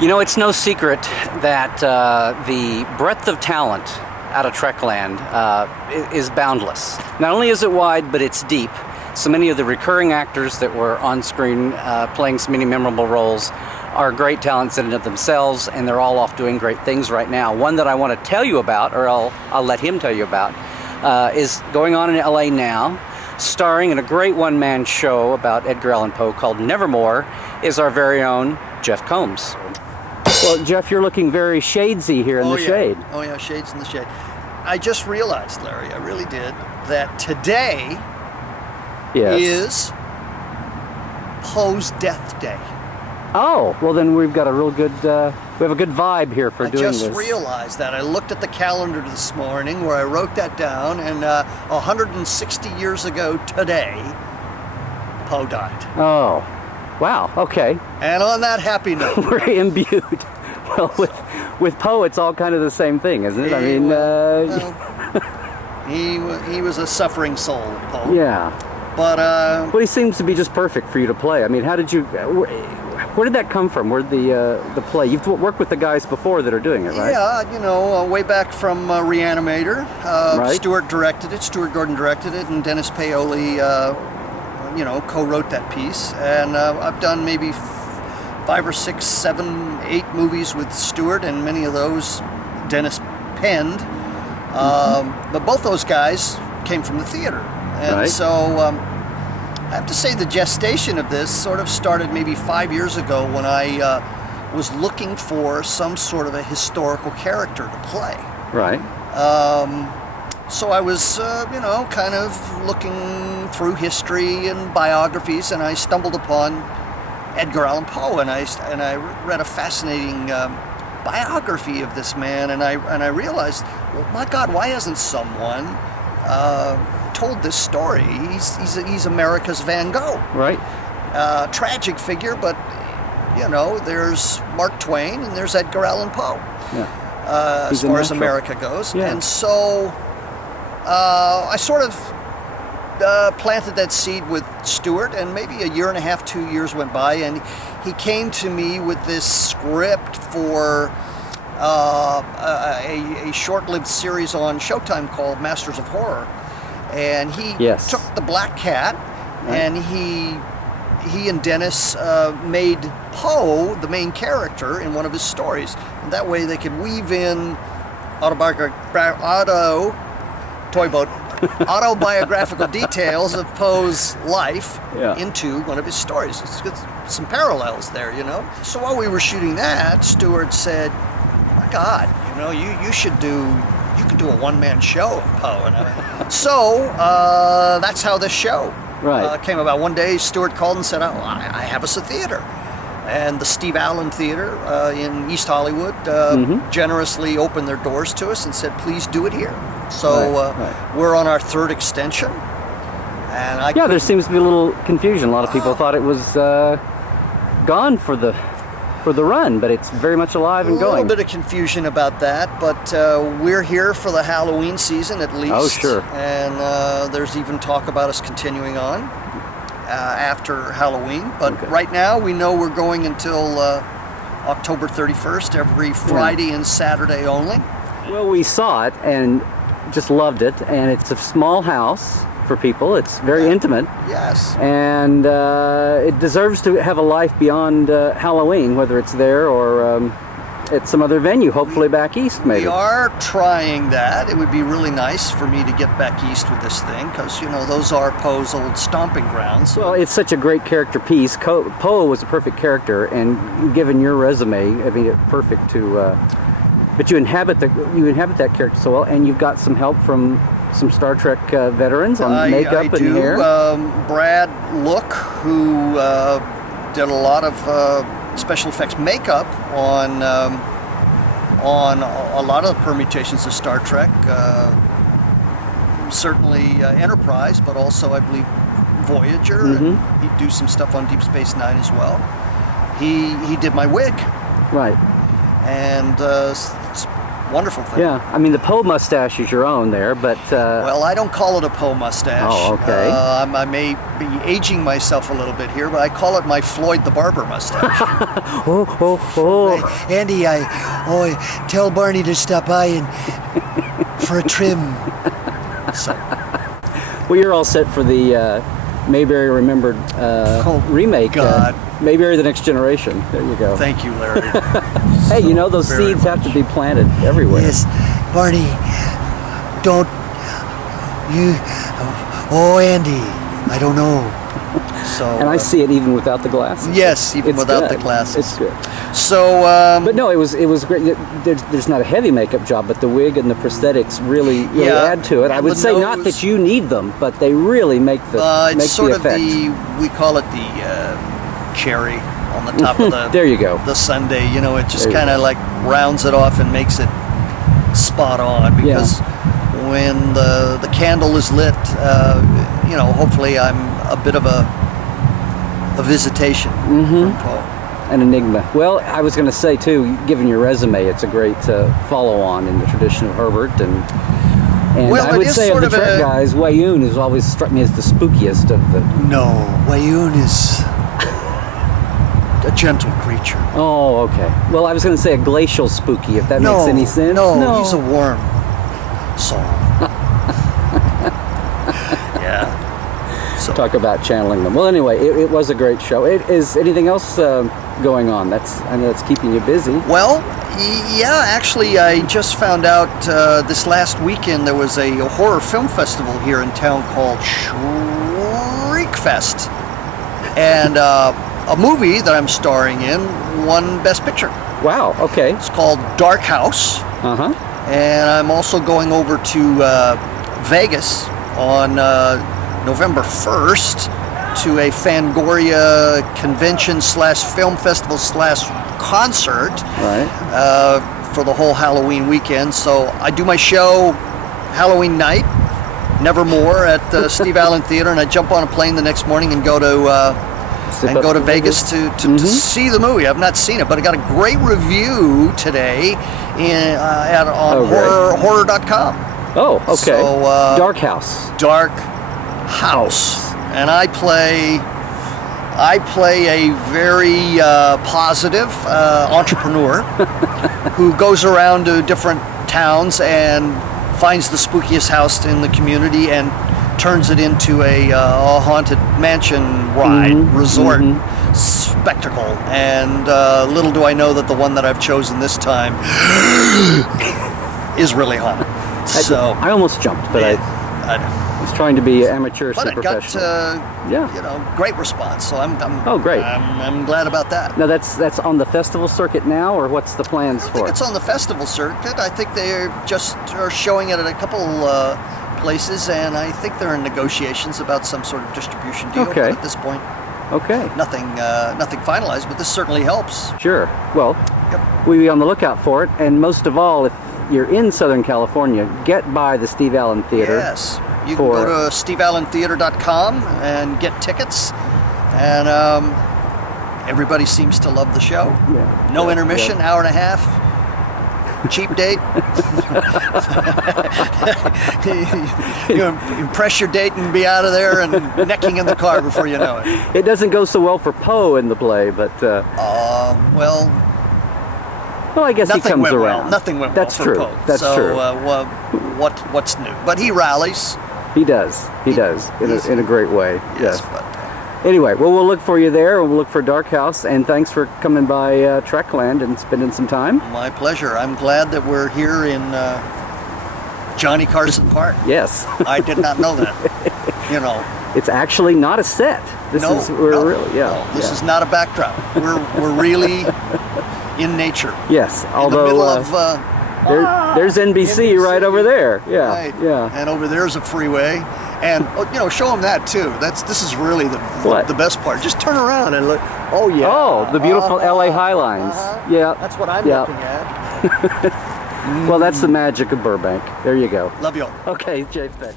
You know, it's no secret that the breadth of talent out of Trekland is boundless. Not only is it wide, but it's deep. So many of the recurring actors that were on screen playing so many memorable roles are great talents in and of themselves, and they're all off doing great things right now. One that I want to tell you about, or I'll let him tell you about, is going on in LA now, starring in a great one-man show about Edgar Allan Poe called Nevermore, is our very own Jeff Combs. Well, Jeff, you're looking very shadesy here in the shade. Oh yeah, shades in the shade. I just realized, Larry, I really did, that today is Poe's death day. Oh, well then we've got a real good, we have a good vibe here for doing this. I just realized that. I looked at the calendar this morning where I wrote that down, and 160 years ago today, Poe died. Oh, wow, okay. And on that happy note. We're imbued. Well, with Poe, it's all kind of the same thing, isn't it? I mean, he was a suffering soul, Poe. Yeah. But well, he seems to be just perfect for you to play. I mean, how did you? Where did that come from? Where did the play? You've worked with the guys before that are doing it, right? Yeah, you know, way back from Re-Animator. Right. Stuart directed it. Stuart Gordon directed it, and Dennis Paoli, you know, co-wrote that piece. And I've done maybe 5 or 6, 7, 8 movies with Stuart, and many of those Dennis penned. But both those guys came from the theater. And so I have to say the gestation of this sort of started maybe 5 years ago when I was looking for some sort of a historical character to play. Right. So I was, you know, kind of looking through history and biographies, and I stumbled upon Edgar Allan Poe, and I read a fascinating biography of this man, and I realized, well, my God, why hasn't someone told this story? He's America's Van Gogh. Right. Tragic figure, but you know, there's Mark Twain and there's Edgar Allan Poe. Yeah. As far as America goes. Yeah. And so I sort of planted that seed with Stuart, and maybe 1.5 years, 2 years went by, and he came to me with this script for a short-lived series on Showtime called Masters of Horror. And he took the Black Cat, and he and Dennis made Poe the main character in one of his stories. And that way they could weave in autobiographical details of Poe's life into one of his stories. It's got some parallels there, you know. So while we were shooting that, Stuart said, my God, you know, you could do a one-man show of Poe. And so that's how this show came about. One day Stuart called and said, oh, I have us a theater. And the Steve Allen Theater in East Hollywood generously opened their doors to us and said, please do it here. So we're on our 3rd extension. And there seems to be a little confusion. A lot of people thought it was gone for the run, but it's very much alive and going. A little bit of confusion about that, but we're here for the Halloween season at least. Oh, sure. And there's even talk about us continuing on after Halloween. But right now, we know we're going until October 31st, every Friday and Saturday only. Well, we saw it and just loved it, and it's a small house for people. It's very intimate. Yes. And it deserves to have a life beyond Halloween, whether it's there or at some other venue, hopefully back east maybe. We are trying that. It would be really nice for me to get back east with this thing, because, you know, those are Poe's old stomping grounds. Well, it's such a great character piece. Poe was a perfect character, and given your resume, I mean, it's perfect to... but you inhabit that character so well, and you've got some help from some Star Trek veterans on makeup and hair. Brad Look, who did a lot of special effects makeup on a lot of the permutations of Star Trek. Certainly Enterprise, but also I believe Voyager. And he'd do some stuff on Deep Space Nine as well. He did my wig. Right. And wonderful thing. Yeah, I mean the Poe mustache is your own there, but well, I don't call it a Poe mustache. Oh, okay. I may be aging myself a little bit here, but I call it my Floyd the Barber mustache. oh. Hey, Andy, tell Barney to stop by and for a trim. So. Well, you're all set for the Mayberry Remembered remake. God. Mayberry The Next Generation. There you go. Thank you, Larry. Hey, you know those seeds have to be planted everywhere. Yes, Barney, don't you? Oh, Andy, I don't know. So. And I see it even without the glasses. Yes, even it's without good. the glasses. It's good. So. But no, it was great. There's not a heavy makeup job, but the wig and the prosthetics really add to it. I would say not that you need them, but they really make the it's make sort the of effect. we call it the cherry on the top of the there you go. the sundae. You know, it just kind of like rounds it off and makes it spot on, because when the candle is lit, you know, hopefully I'm a bit of a visitation from Poe. An enigma. Well, I was going to say too, given your resume, it's a great follow-on in the tradition of Herbert, and well, I would say of the Trek guys, Weyoun has always struck me as the spookiest of the. No, Weyoun is a gentle creature. Oh, okay. Well, I was going to say a glacial spooky, if that makes any sense. No, he's a warm soul. Yeah. So. Talk about channeling them. Well, anyway, it was a great show. Is anything else going on? I know that's keeping you busy. Well, yeah, actually, I just found out this last weekend there was a horror film festival here in town called Shriekfest, and a movie that I'm starring in won Best Picture. Wow. Okay. It's called Dark House. And I'm also going over to Vegas on November 1st to a Fangoria convention / film festival / concert for the whole Halloween weekend. So I do my show Halloween night, Nevermore, at Steve Allen Theater, and I jump on a plane the next morning and go to Vegas to see the movie. I've not seen it, but I got a great review today on horror.com. Oh, okay. So, Dark House. Dark House. And I play a very positive entrepreneur who goes around to different towns and finds the spookiest house in the community and turns it into a haunted mansion ride, resort spectacle. And little do I know that the one that I've chosen this time is really haunted. So I almost jumped, but I was trying to be amateur to professional. But it got great response. So I'm great. I'm glad about that. Now that's on the festival circuit now, or what's the plans for it? I think it's on the festival circuit. I think they just are showing it at a couple places, and I think they're in negotiations about some sort of distribution deal. Okay. But at this point, nothing finalized. But this certainly helps. Sure. Well, we'll be on the lookout for it, and most of all, if you're in Southern California, get by the Steve Allen Theater. Yes. You can go to steveallentheater.com and get tickets, and everybody seems to love the show. No intermission, hour and a half, cheap date. You impress your date and be out of there and necking in the car before you know it. It doesn't go so well for Poe in the play, but well, I guess he comes around. Well. Nothing went well for Poe. That's true. So what's new? But he rallies. He does. He does in a great way. Yes. But anyway, well, we'll look for you there, and we'll look for Dark House. And thanks for coming by Trekland and spending some time. My pleasure. I'm glad that we're here in Johnny Carson Park. Yes. I did not know that. You know. It's actually not a set. This is not a backdrop. We're really in nature. Yes. Although in the middle of there's NBC right over there. Yeah. Right. Yeah. And over there's a freeway. And show them that too. This is really the best part. Just turn around and look. Oh yeah. Oh, the beautiful LA High Lines. Yeah. That's what I'm looking at. Well, that's the magic of Burbank. There you go. Love you all. Okay, Jay. Thanks.